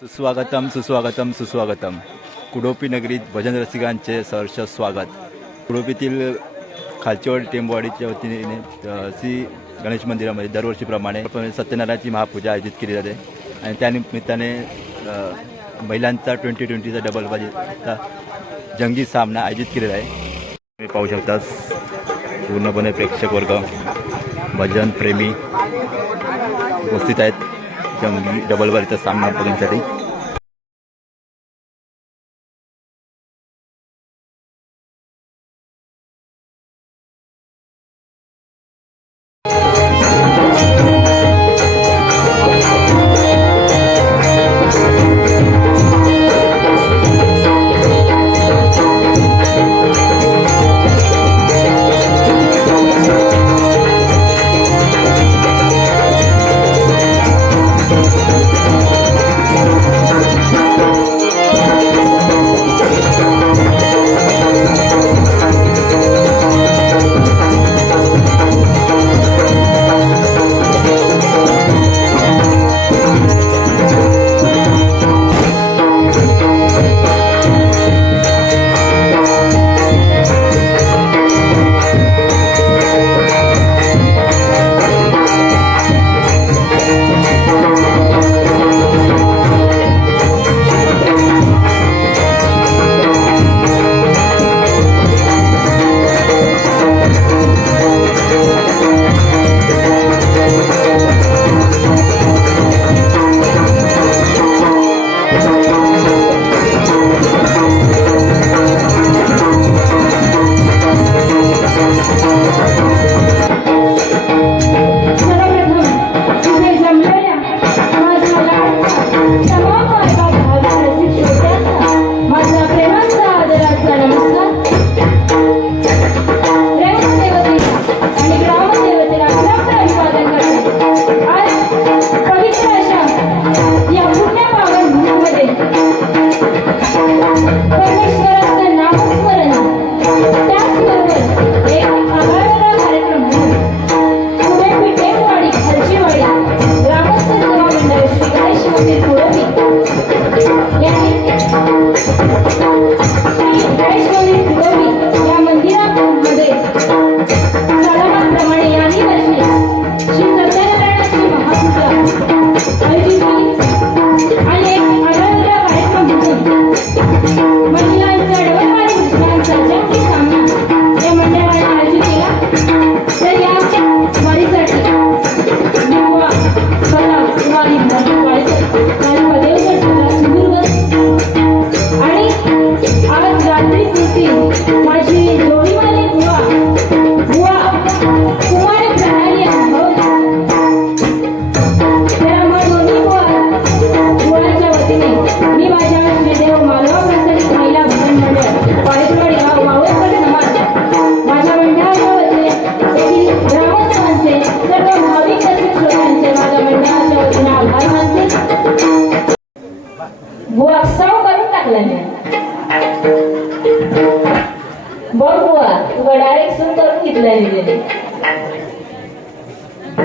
सुस्वागतम सुस्वागतम सुस्वागतम. कुडोपी नगरीत भजन रसिकांचे सहर्ष स्वागत. कुडोपीतील खालचेवाडी टेंबवाडीच्या वतीने श्री गणेश मंदिरामध्ये दरवर्षीप्रमाणे सत्यनारायणाची महापूजा आयोजित केली जाते आणि त्यानिमित्ताने महिलांचा 2020चा डबलबाजीचा जंगी सामना आयोजित केलेला आहे. तुम्ही पाहू शकता पूर्णपणे प्रेक्षक वर्ग भजन प्रेमी उपस्थित आहेत जंगी डबलबाजीचा सामना बघण्यासाठी.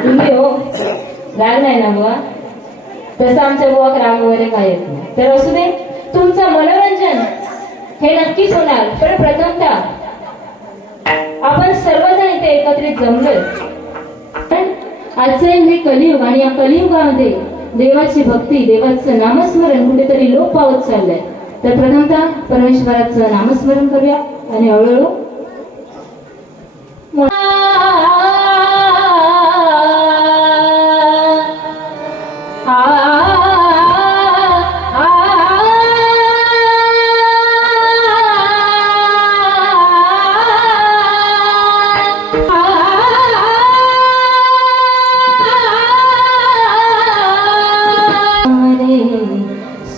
तुम्ही हो राग नाही ना बुवा, तसं आमच्या बुवा राग वगैरे काय येत नाही. तर असू दे, तुमचं मनोरंजन हे नक्कीच होणार. पण प्रथमतः आपण सर्वजण इथे एकत्रित जमलोय. पण आजचं हे कलियुग आणि या कलियुगामध्ये देवाची भक्ती, देवाचं नामस्मरण कुठेतरी लोप पावत चाललंय. तर प्रथमतः परमेश्वराचं नामस्मरण करूया आणि हळूहळू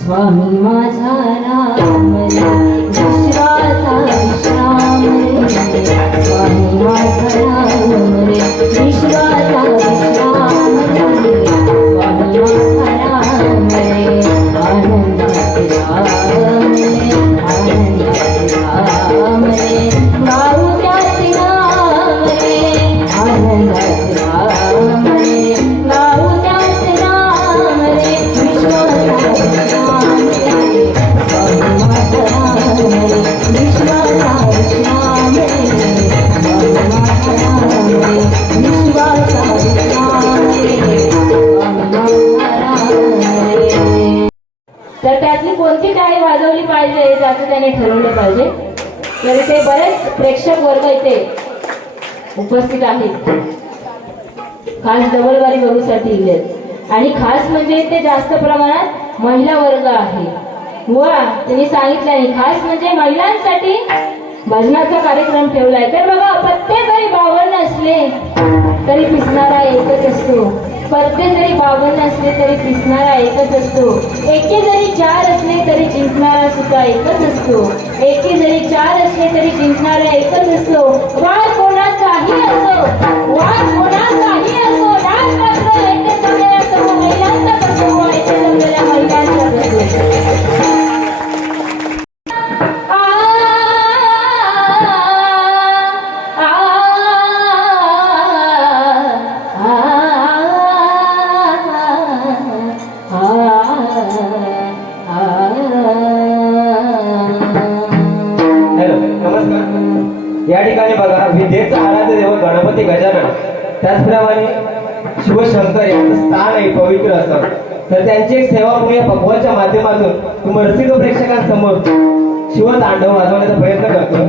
स्वामी माझा राम रे विश्वाचा विश्राम रे, स्वामी माझा राम रे विश्वाचा विश्राम रे, स्वामी माझा राम रे आनंदाचे राम रे, आनंदाचे राम रे गाऊ त्याचे नाम रे, आनंदाचे राम रे गाऊ त्याचे नाम रे विश्वाचा कोणती टाळी वाजवली पाहिजे त्याचं त्याने ठरवलं पाहिजे. तर इथे बरेच प्रेक्षक वर्ग इथे उपस्थित आहेत, खास डबलवारी बघूसाठी इलेत आणि खास म्हणजे ते जास्त प्रमाणात महिला वर्ग आहे. वा त्यांनी सांगितलं नाही, खास म्हणजे महिलांसाठी भजनाचा कार्यक्रम ठेवलाय. तर बघा, पत्ते जरी 52 असले तरी पिसणारा एकच असतो. पत्ते जरी 52 असले तरी पिसणारा एकच असतो. एके जरी 4 असले तरी जिंकणारा सुद्धा एकच असतो. एके जरी 4 असले तरी जिंकणारा एकच असतो. वाद कोणाचाही असो, वाद कोणाचाही असो, डास मात्र एकच जमलेला असतो. महिलांचा कसो, एकच जमलेल्या महिलांचा कसो. या ठिकाणी बघा, विद्येचा आराध्य देव गणपती गजानन, त्याचप्रमाणे शिवशंकर यांचं स्थान आहे पवित्र असं. तर त्यांची एक सेवा पुणे भगवानच्या माध्यमातून तुम्ही रसिक प्रेक्षकांसमोर शिवतांडव वाजवण्याचा प्रयत्न करतो.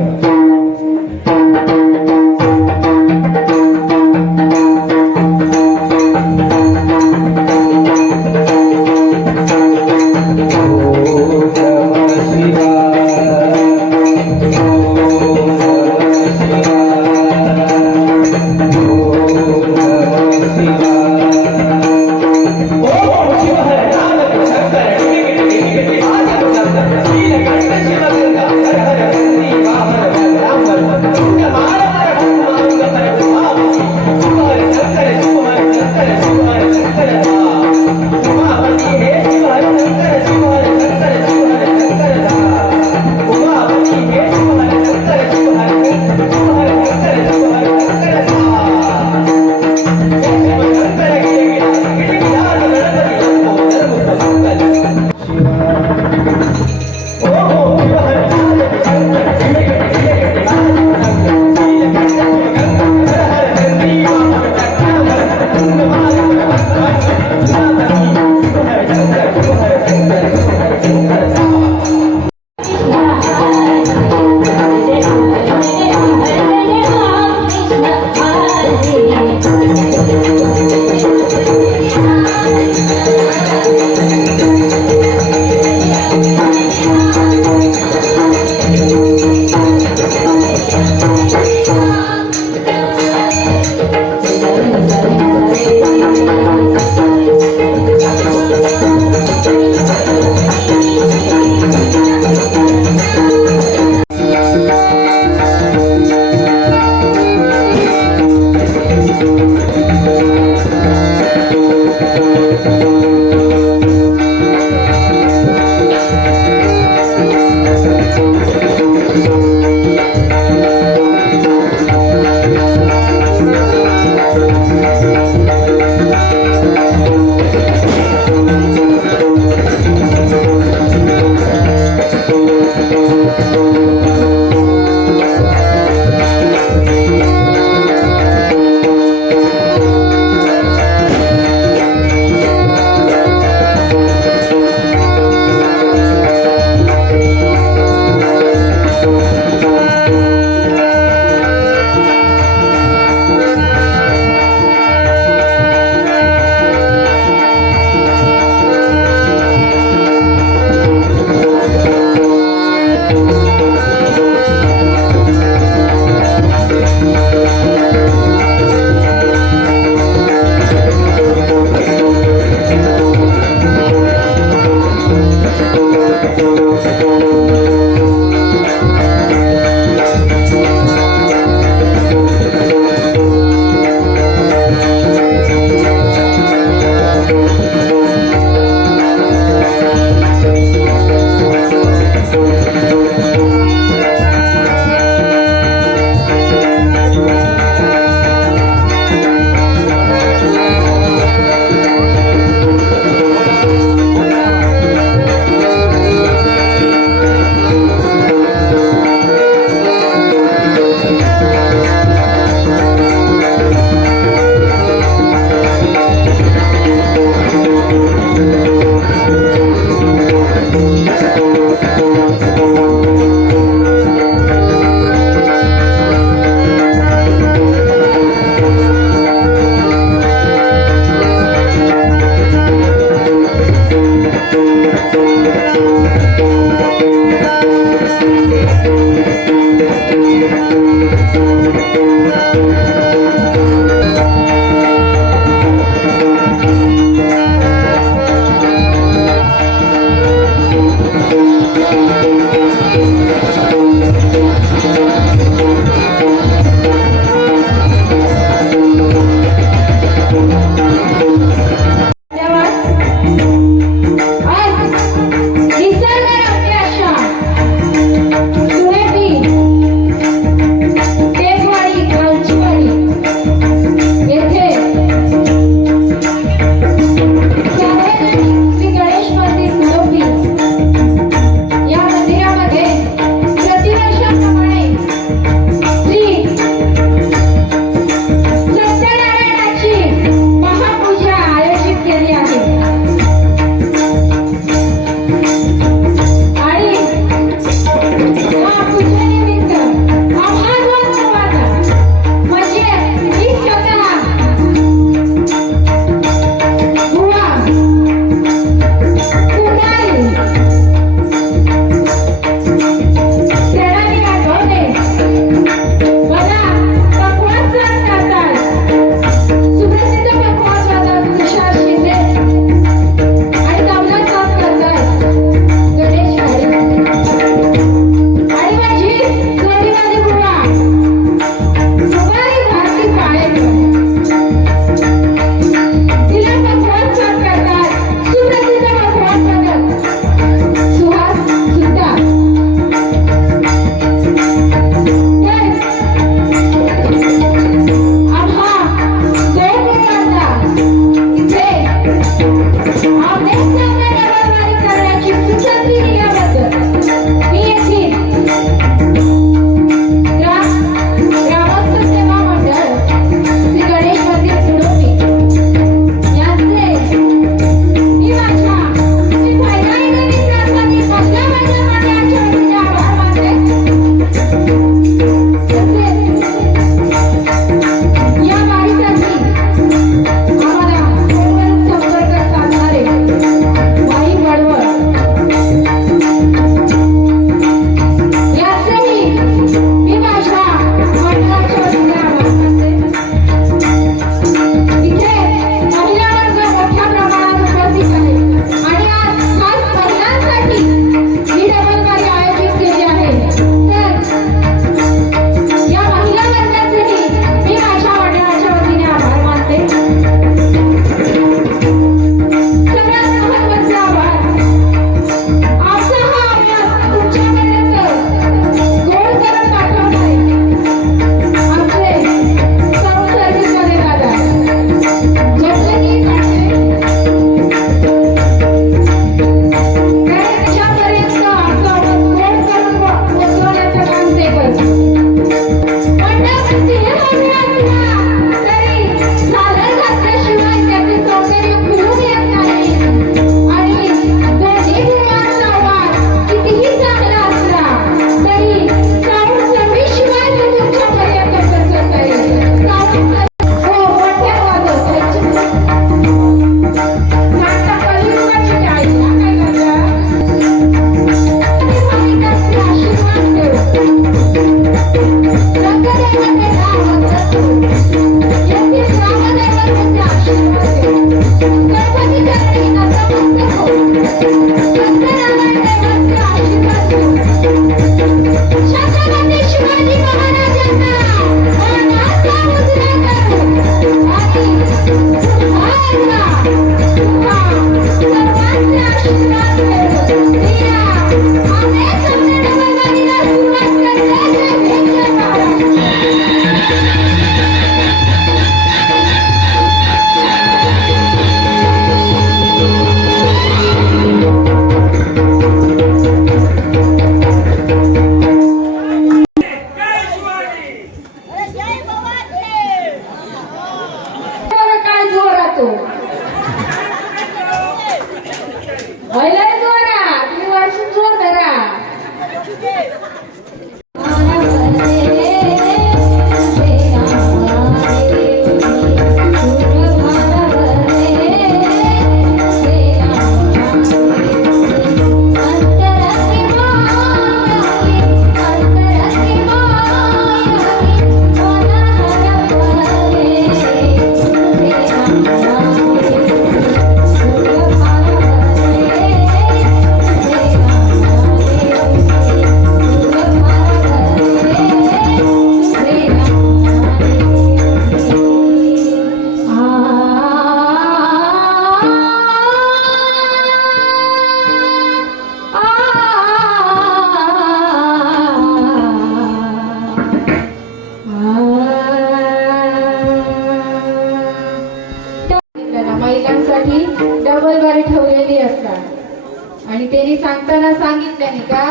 बुवांसाठी डबल बारी ठेवलेली असतात आणि त्यांनी सांगताना सांगितल्याने का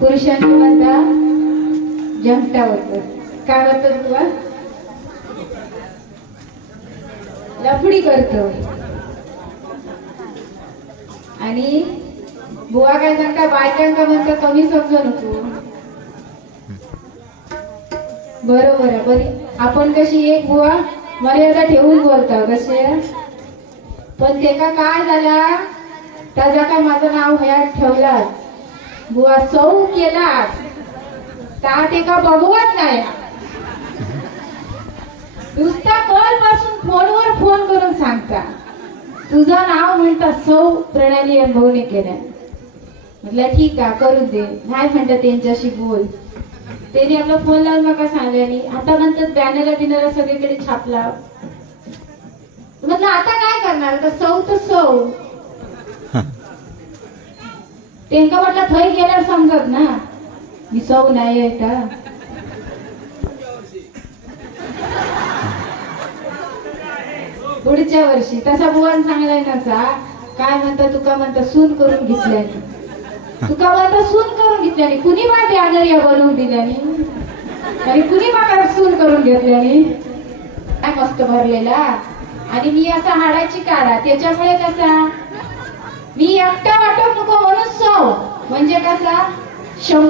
पुरुषांनी म्हणता जमता होत काय होत बुवा लफडी करतो आणि बुवा काय सांगता बायकांका म्हणता कमी समजू नको बरोबर आहे बरी आपण कशी एक बुवा मर्यादा ठेवून बोलतो कसे पण तेका काय झाला त्याचा काय माझं नाव हयात ठेवलास बुवा सौ केलास ता तेका बघवत नाही नुसता कॉल पासून फोनवर फोन करून सांगता तुझं नाव म्हणता सौ प्रणाली अनुभवने केल्या म्हटलं ठीक आहे करू दे नाही म्हणतात त्यांच्याशी बोल त्यांनी आपला फोन लावून नका सांगल्यानी आता म्हणतात बॅनर बिनर सगळीकडे छापला म्हटलं आता काय करणार तर सौ तर सौ त्यांना म्हटलं थंय गेल्यावर समजत ना मी सौ नाही आहे का पुढच्या वर्षी तसा बुवान सांगलाय नसा काय म्हणता तुका म्हणता सून करून घेतल्याने तुका म्हणता सून करून घेतल्याने कुणी मा बॅनर या बनवून दिल्याने आणि कुणी मला सून करून घेतल्याने काय मस्त भरलेला आणि मी असा हाडाची काढा त्याच्यामुळे कसा मी एकटा वाटप नको म्हणून सौ म्हणजे कसा 100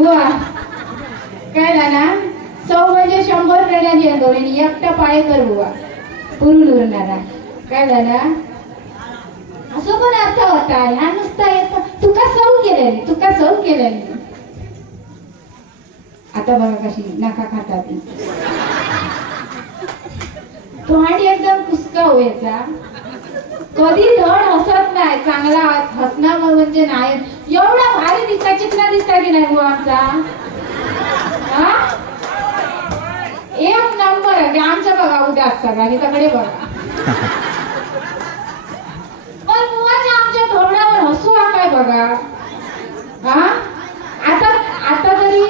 वा काय ना सौ म्हणजे 100 प्रणाली अंगवणी एकटा पाय कर बुवा पुरून उरणारा काय झाला असं पण अर्थ होता ह्या नुसता येत तुका सौ केल्याने तुका सौ केल्याने आता बघा कशी नका खाता ती तोंड एकदम कुसका व्हायचा कधी धड हसत नाही चांगला हसणं म्हणजे नाही एवढा भारी दिसता चित्र दिसता की नाही बुवा आमचा एक नंबर आहे आमच्या बघा उद्या असतात आणि तकडे बघा पण बुवाच्या आमच्या धोरणावर हसू काय बघा आता आता तरी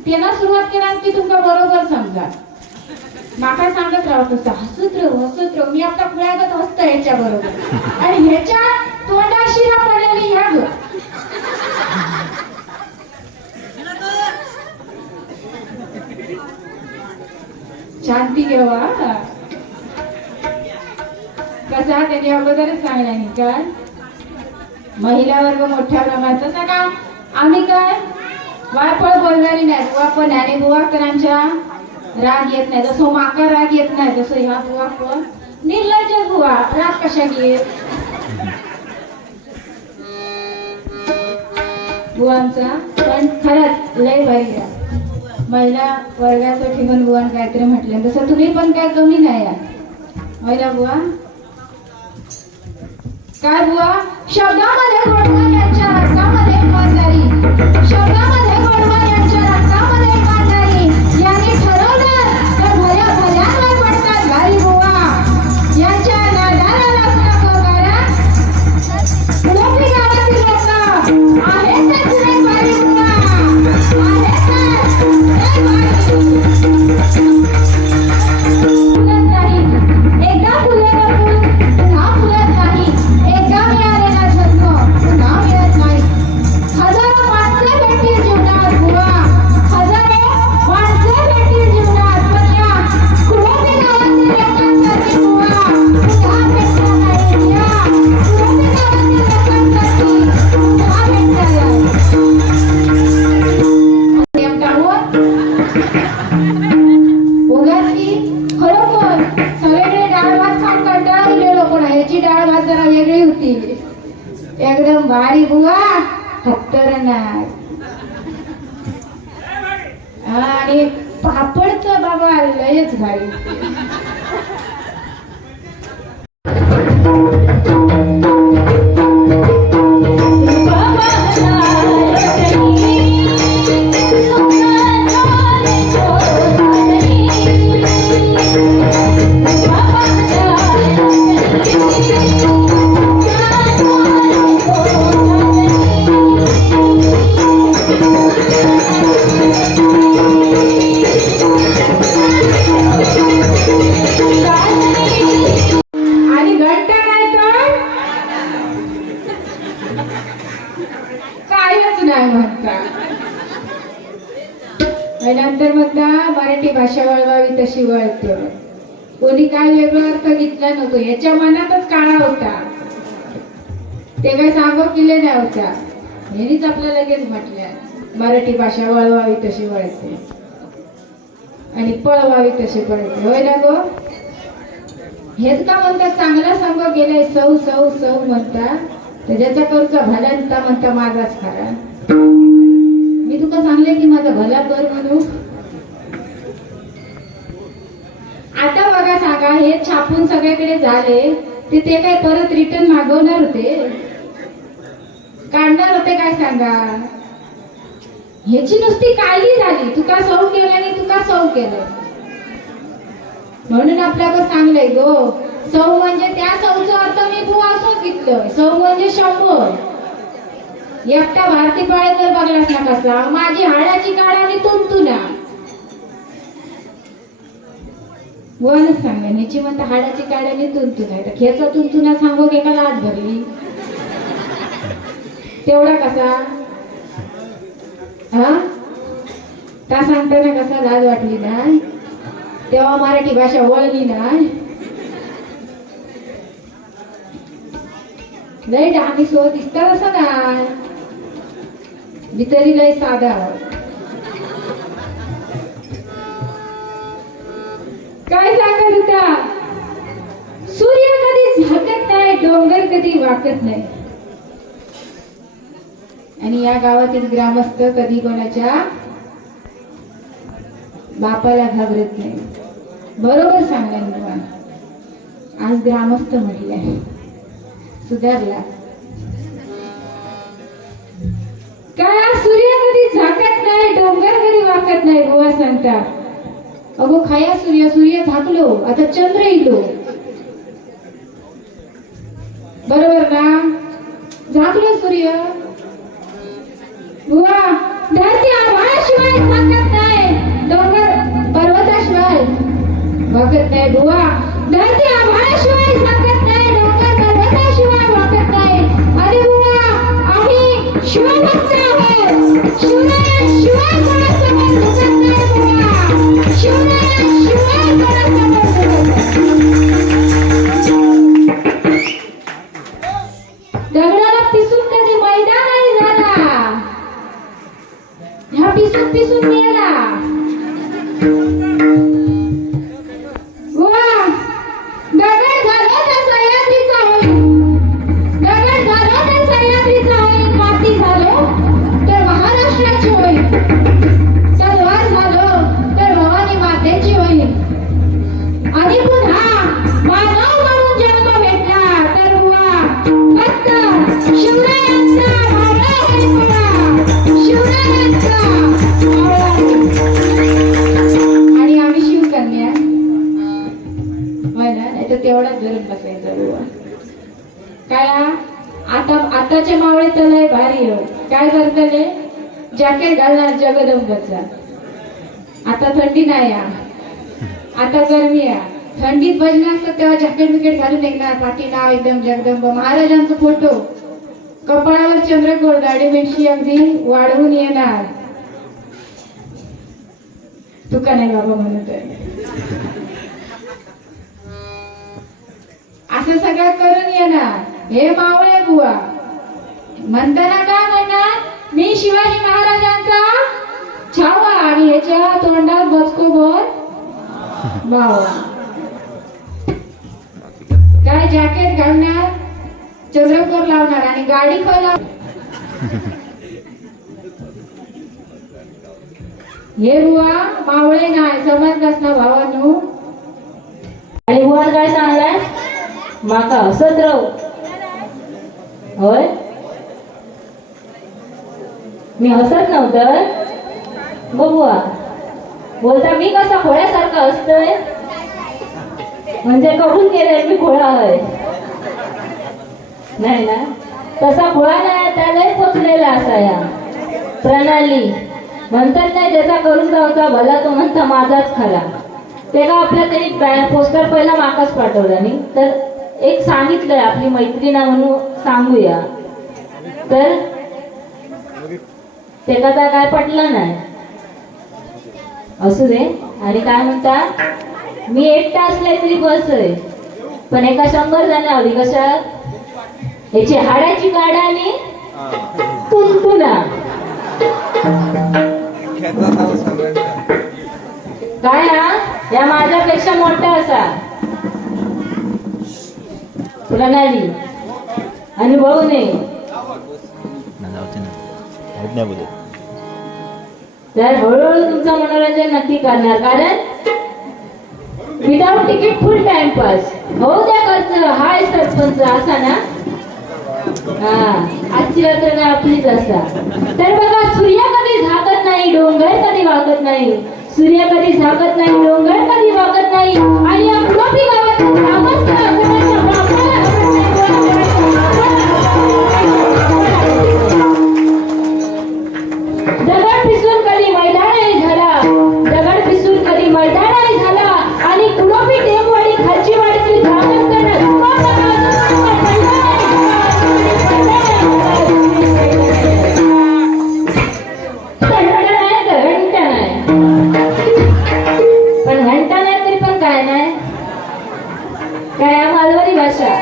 त्यांना सुरुवात केला की तुमका बरोबर समजा माका सांगत राहत असतं हसत राहू मी आपल्या खुळ्यागत हसतो ह्याच्या बरोबर आणि ह्याच्या तोंडात शिरा पडलेली ह्या गो शांती घेवा कसा त्याने अगोदरच सांगला नाही काय महिला वर्ग मोठ्या प्रमाणात तसा का आम्ही काय वायफळ बोलणारी नाही बुवा पण आणि बुवा तर आमच्या राग येत नाही जसं माका राग येत नाही तसं ह्या बुवा पण निर्लज्ज बुवा राग कशा घेत बुवांचा पण खरंच लय भारी आहे महिला वर्गाचं ठिकाण बुवान काहीतरी म्हटलं तसं तुम्ही पण काय कमी नाही महिला बुवा काय बुवा शब्दामध्ये गोडवा यांच्या रक्तामध्ये मांडणारी शब्दामध्ये गोडवा यांच्या रक्तामध्ये मांडणारी यांनी ठरवलं तर भल्या भल्यांवर पडतात भारी बुवा यांच्या नादाला लागू नको कारण मोठी गावातील लोक आहेत तर तुझे भारी बुवा एकदा फुलेवर फुल पुन्हा फुलत नाही एकदा मिळालेला जन्म पुन्हा मिळत नाही हजारो माणसे भेटतील जीवनात बुवा हजारो माणसे भेटतील जीवनात पण या कुडोबी गावातील लोकांसाठी बुवा पुन्हा भेटणार नाही या कुडोबी गावातील लोकांसाठी पुन्हा भेटणार उगाची खरोखर सगळीकडे डाळ भात खाऊन कंटाळा गेलेलो पण ह्याची डाळ भात जरा वेगळी होती एकदम भारी बुवा खतरनाक आणि पापडचं बाबा लयच भारी Thank you. म्हणता आणि नंतर म्हणता मराठी भाषा वळवावी तशी वळते. कोणी काय वेगळा अर्थ घेतला नव्हतो, याच्या मनातच काळा होता, ते काही सांगो किल्ले नव्हता. यांनीच आपल्याला लगेच म्हटल्या मराठी भाषा वळवावी तशी वळते आणि पळवावी तशी पळते. होय ना गो? हेच का म्हणतात चांगला सांगो गेलाय सौ सौ सौ म्हणता, त्याच्या करूचा भल्यांता म्हणता माझाच खरा. मी तुका सांगले की माझा भला कर म्हणू. आता बघा सांगा, हे छापून सगळ्याकडे झाले ते काय परत रिटर्न मागवणार होते, काढणार होते काय सांगा? ह्याची नुसती काळजी झाली, तुका सौ केलं आणि तुका सौ केलं. म्हणून आपल्याकडे सांगलंय गो, सौ म्हणजे त्या सौचा अर्थ मी बुवा असं घेतलं. सौ म्हणजे 100. एकटा भारती पाळेकर बघलास ना कसा, माझी हाडाची काढ आणि तुंतुना. बुवानच सांगा, ह्याची म्हणता हाडाची काढ आणि तुंतुना. तर खेचा तुंतुना सांगो की एका लाट भरली तेवढा कसा हा त्या सांगताना कसा लाज वाटली नाही, तेव्हा मराठी भाषा वळली नाही. लय आम्ही सो दिसतात असं नाही, मी तरी लय साधा. काय सांगत होता? सूर्य कधी झाकत नाही, डोंगर कधी वाकत नाही, आणि या गावातील ग्रामस्थ कधी कोणाच्या बापाला घाबरत नाही. बरोबर सांगला मला. आज ग्रामस्थ म्हटलंय, सुधारला. काय सूर्य कधी झाकत नाही, डोंगर कधी वाकत नाही. बुवा सांगता अगो खाया सूर्य झाकलो, आता चंद्र इलो. बरोबर ना? झाकलो सूर्य. बुवा धरती आभाळाशिवाय झाकत नाही, डोंगर पर्वताशिवाय वाकत नाही. बुवा धरती आभाळाशिवाय झाकत नाही, डोंगर पर्वताशिवाय वाकत नाही. अरे बुवा आम्ही शिवभक्त आहोत, शिवरायांशिवाय कोणासमोर झुकत नाही. बुवा शिवरायांशिवाय कोणासमोर झुकत नाही. दगडाला पिसून कधी मैदान नाही झाला, ह्या पिसून पिसून गेला. वा दगड झालो तर सह्याद्रीचा होईल, दगड झालो तर सह्याद्रीचा होईल. माती झालो तर महाराष्ट्राची होईल, तलवार झालो तर भवानी मातेची होईल. आणि पुन्हा मानव म्हणून जन्म भेटला तर बुवा फक्त शिवरायांचा भावना आहे. बुवा शिवरायांचा भावना आहे. आणि आम्ही शिवकन्या होय ना, नाही तर तेवढाच धरून बसायचा. बुवा काय आताचे मावळे तर लय भारी होय. काय करतले? जॅकेट घालणार जगदंबचा. आता थंडी नाही, आता गरमी आहे. थंडीत भजन असतं तेव्हा जॅकेट विकेट घालून निघणार, पाठी नाव एकदम जगदंब. महाराजांचा फोटो, कपाळावर चंद्रकोर, दाढी मिरची अगदी वाढवून येणार. तुका नाही बाबा म्हणत असं सगळं करून येणार. हे मावळे बुवा म्हणताना काय म्हणणार? मी शिवाजी महाराजांचा छावा आणि ह्याच्या तोंडात बचकोबर बावा. काय जॅकेट घालणार, चंद्रकोर लावणार आणि गाडी खोला. हे बुवा मावळे नाही, समजलास ना भावांनो? आणि बुवा काय सांगलाय? माका हसत राहू होय, मी हसत नव्हतं. बघूया बोलता मी कसा खोळ्यासारखा असतोय, म्हणजे कबूल केलंय मी खोळा आहे. नाही ना, तसा खोळा नाही, त्याला फसलेला असाया. प्रणाली म्हणतात नाही, त्याचा करून जाऊचा भला तो म्हणता माझाच खरा. ते का आपल्या तरी पोस्टर पहिला माकाच पाठवला नाही, तर एक सांगितलंय आपली मैत्रिणा म्हणून सांगूया. तर ते कथा काय पटलं नाही. असू दे. आणि काय म्हणता, मी एकटा असले तरी बस आहे, पण एका 100 जण आली कशात, याची हाडाची काढा आणि तुंतुना. काय हा, या माझ्यापेक्षा मोठा असा प्रणाली अनुभव नाही. तर हळूहळू तुमचं मनोरंजन नक्की करणार, कारण विदाउट तिकीट फुल टाइमपास होऊ द्या खर्च. हाय सरपंच असा ना. हा, आजची रात्र काय आपलीच असा. तर बघा, सूर्य कधी झाकत नाही, डोंगर कधी वाकत नाही. सूर्य कधी झाकत नाही, डोंगर कधी वाकत नाही. आणि या कुडोपी गावात दगड पिसून कधी मैदान झाला, दगड पिसून कधी मैदान झाला. आणि कुडोपी टेमवाडी खालची वाडीतील ग्रामस्थांना पण घंटा नाही तरी पण काय नाही, काय मालवणी भाषा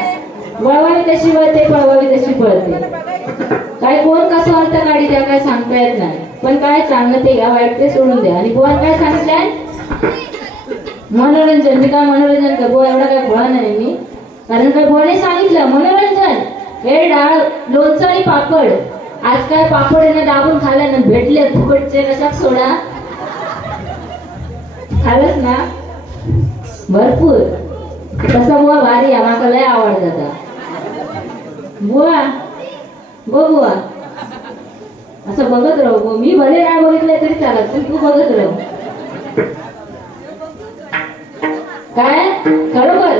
वळवावी तशी वळते, पळवावी तशी पळते. काय कोण कसं अर्थ काढी द्या काय सांगता येत नाही. पण काय चांगलं ते घ्या, वाईट ते सोडून द्या. आणि बुवा काय सांगितलंय, मनोरंजन. मी काय मनोरंजन कर बुवा, एवढा काय भोळा नाही मी. कारण काय भोळाने सांगितलं मनोरंजन हे डाळ, लोणचं आणि पापड. आज काय पापड याने दाबून खाल्लं ना, भेटले फुकटचे कशाक सोडा. खालच ना भरपूर. तसा बुवा भारी आहे, मला लय आवडत. बुवा गो बुवा असं बघत राहू गो. मी भले नाही बघितलंय तरी चालत, पण तू बघत राहू. काय खरोखर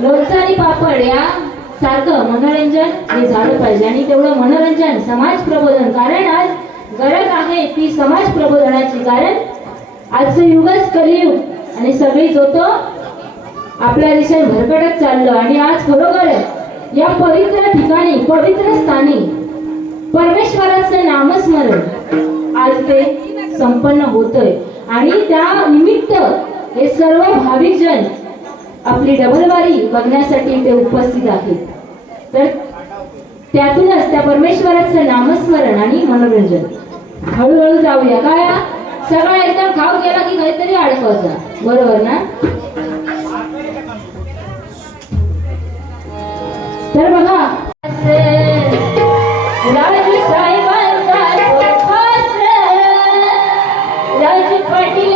लोणचं आणि पापड या सारखं मनोरंजन हे झालं पाहिजे. आणि तेवढं मनोरंजन, समाज प्रबोधन. कारण आज गरज आहे ती समाज प्रबोधनाची. कारण आजचं युगच कलियुग आणि सगळी जोतो आपल्या दिशेने भरकटत चाललं. आणि आज खरोखर या पवित्र ठिकाणी, पवित्र स्थानी परमेश्वराचं नामस्मरण आज ते संपन्न होतंय. आणि त्या निमित्त हे सर्व भाविक जन आपली डबलवारी बघण्यासाठी ते उपस्थित आहेत. तर त्यातूनच त्या परमेश्वराचं नामस्मरण आणि मनोरंजन. हळूहळू जाऊया. काय सगळं एकदम खाऊ गेला की काहीतरी अडकवायचा, बरोबर ना. तर बघा, राजू साहेबांचा राजू पाटील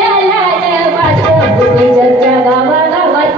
गावागावात गावागावात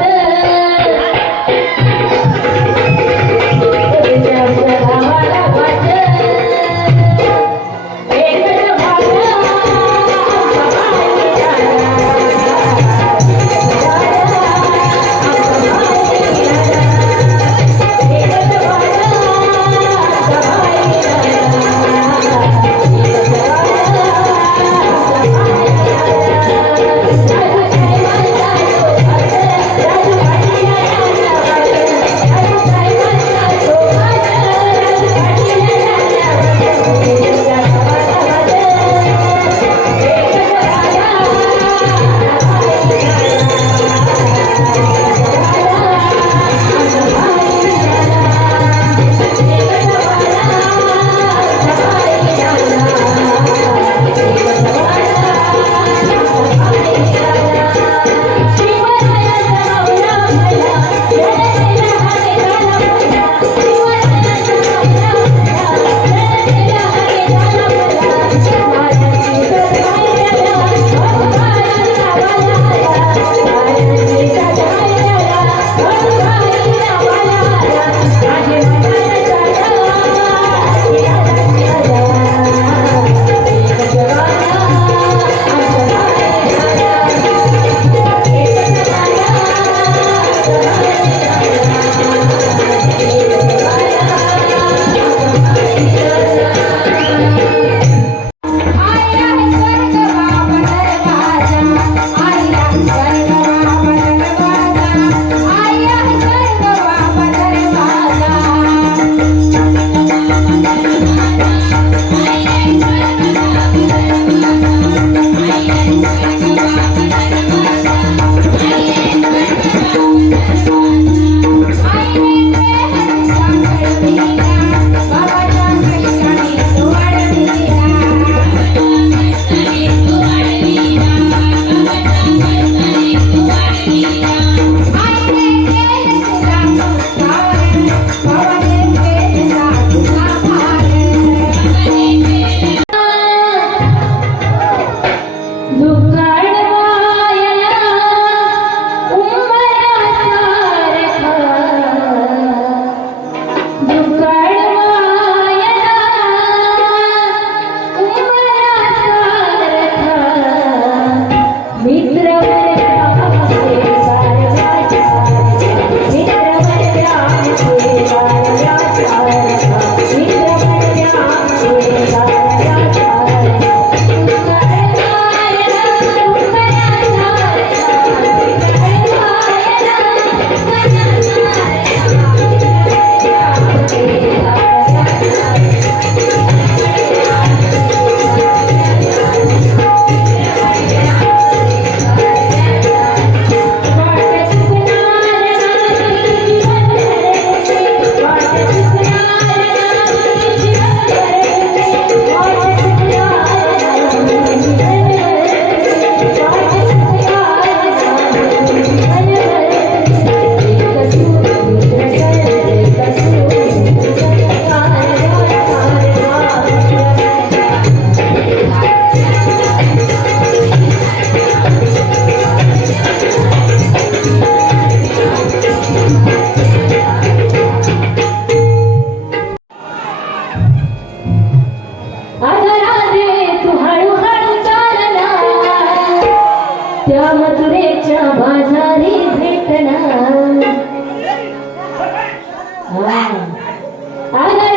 राधे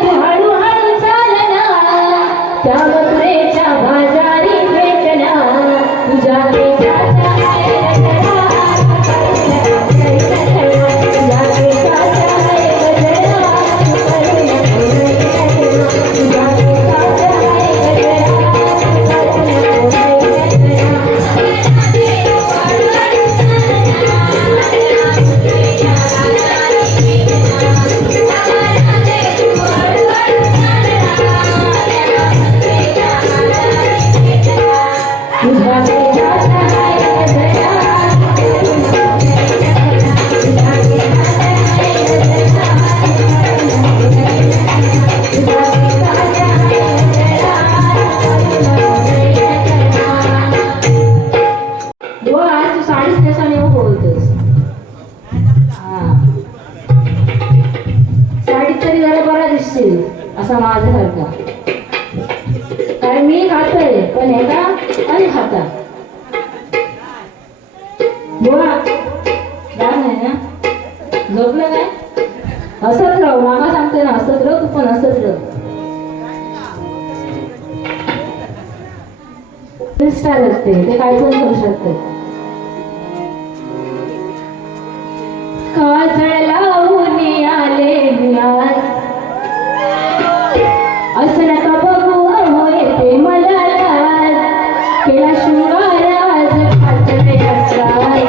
तू हळूहळू चालना त्या मथुरेच्या बाजारी भेटना तुझ्या केसाच्या असा माझ्यासारखा काय मी खातोय पण हे का आणि खाता बोला काय नाही ना झोपलं काय हसत राहू मामा सांगते ना हसत राहू तू पण हसत राहू स्टार असते ते काय पण करू शकते काजळ लावून आले मी आज असं नका बघू अहो येते मला लाज केला शृंगार आज खातले असलाय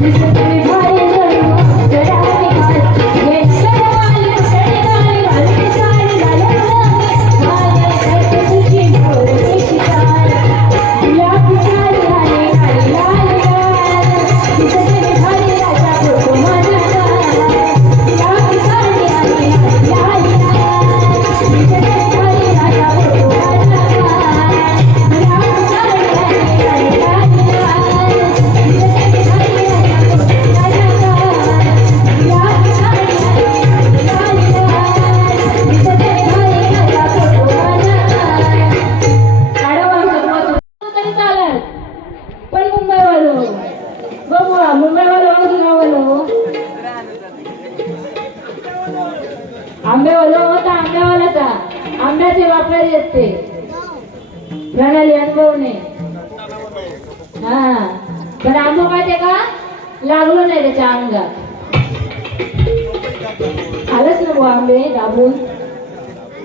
दिसत मी भारी जणू जरा निघाल हे सडवाली सडगाली घालते साडी घालत माझ्या कैकसूची भोरती शिकार गुलाबी साडी घाली घाली लाल लाल दिसत मी भारी राजा फोटो माझा गुलाबी साडी घाली घाली लाल लाल दिसत आंब्यावाला होता आंब्यावालाचा आंब्याचे व्यापारी आहेत ते प्रणाली अनुभवने हा पण आंबा माहितीये का लागलो नाही त्याच्या अंगात आलंच ना बुवा आंबे दाबून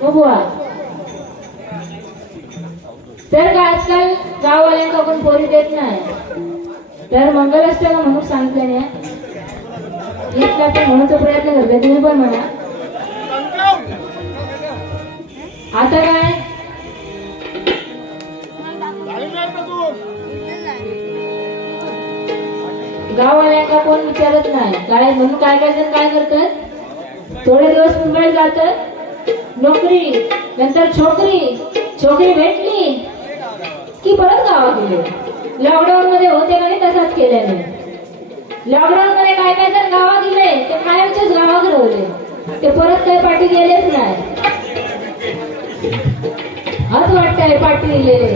हो बुवा तर का आजकाल गाववाल्यांना कोण पोरी देत नाही तर मंगलाष्टका म्हणून सांगते ना इतका पण म्हणूचा प्रयत्न करते तुम्ही पण म्हणा आता काय गाववाल्यांना कोण विचारत नाही काय म्हणून काय काय जण काय करतात थोडे दिवस मुंबईत जातात नोकरी नंतर छोकरी भेटली की परत गावाकडे लॉकडाऊन मध्ये होते का नाही तसाच केल्याने लॉकडाऊन मध्ये काय काय जण गावा गेले ते कायमचेच गावाकडे होते ते परत काही पाठी गेलेच नाही असं वाटतंय पाठी दिलेले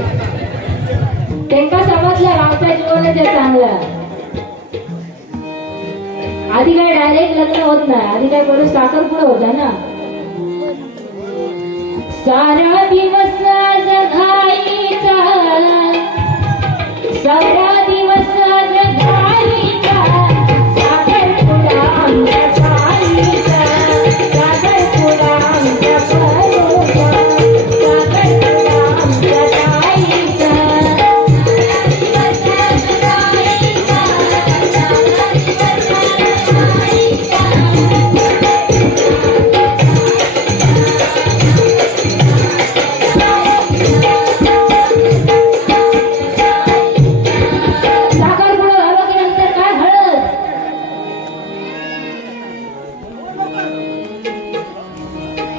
त्यांना समजलं गावचा जीवनच चांगला आधी काय डायरेक्ट लग्न होत नाही आधी काय बरं साखरपुडा होता ना सारा दिवस आज घाईचा सारा दिवस आज घाईचा साखरपुडा आमच्या पायीचा साखरपुडा आमच्या परोचा साखरपुडा आमच्या ताईचा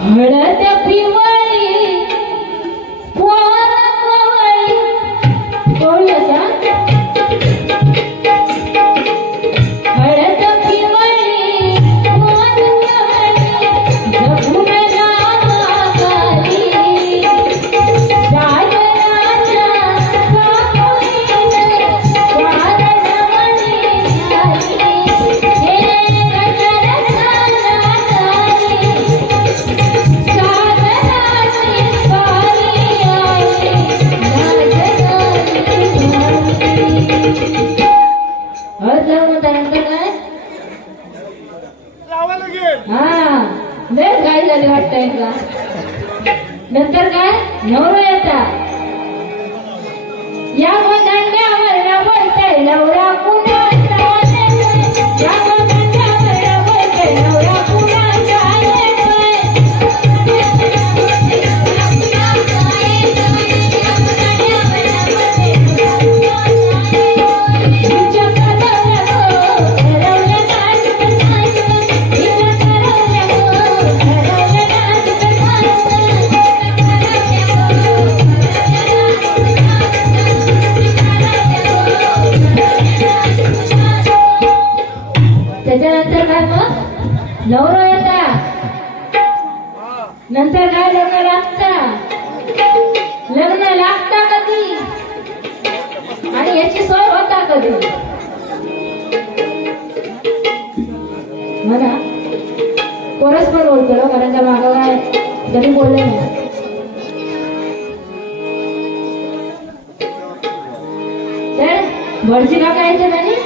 हळद पिवळी वार कवळी कोळी असा हळद पिवळी वार कवळी जगून रामाकाली सागराच्या साकोळीत वार नवली झाली हे रंगरसाला हा लयच काय झाले वाटतंय का नंतर काय नवरा येतात या गोदांड्यावर बोलतय नवरा कुणाचा या गोदांड्यावर बोलतय नवरा कुणाचा त्याच्यानंतर काय मग नवरा येतात नंतर काय लग्न लागता कधी आणि याची सोय होता कधी म्हणा कोणच पण बोलतो मला त्या मागं काय कधी बोलले नाही तर भटजी का काय त्यांनी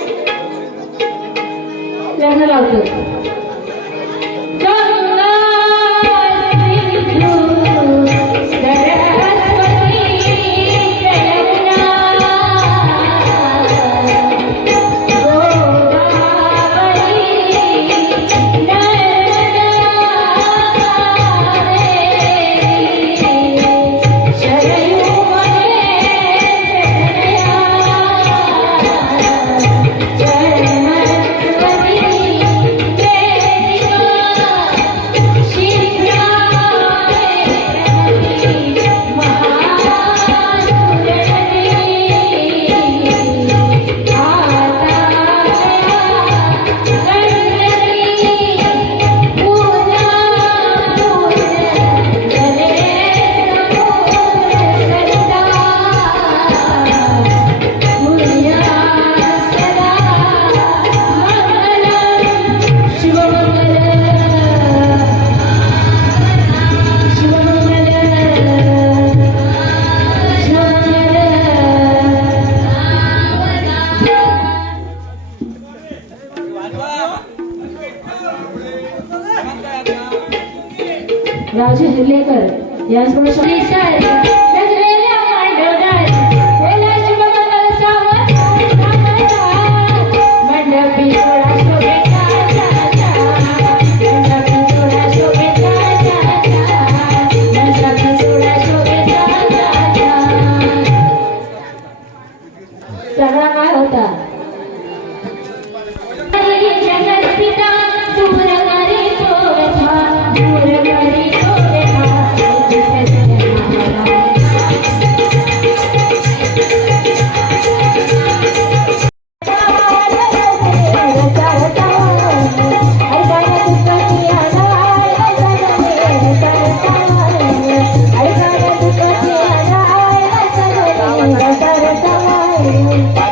लग्न लावतो राजू हिरलेकर यांच्याकडे सगळा काय होता Bye.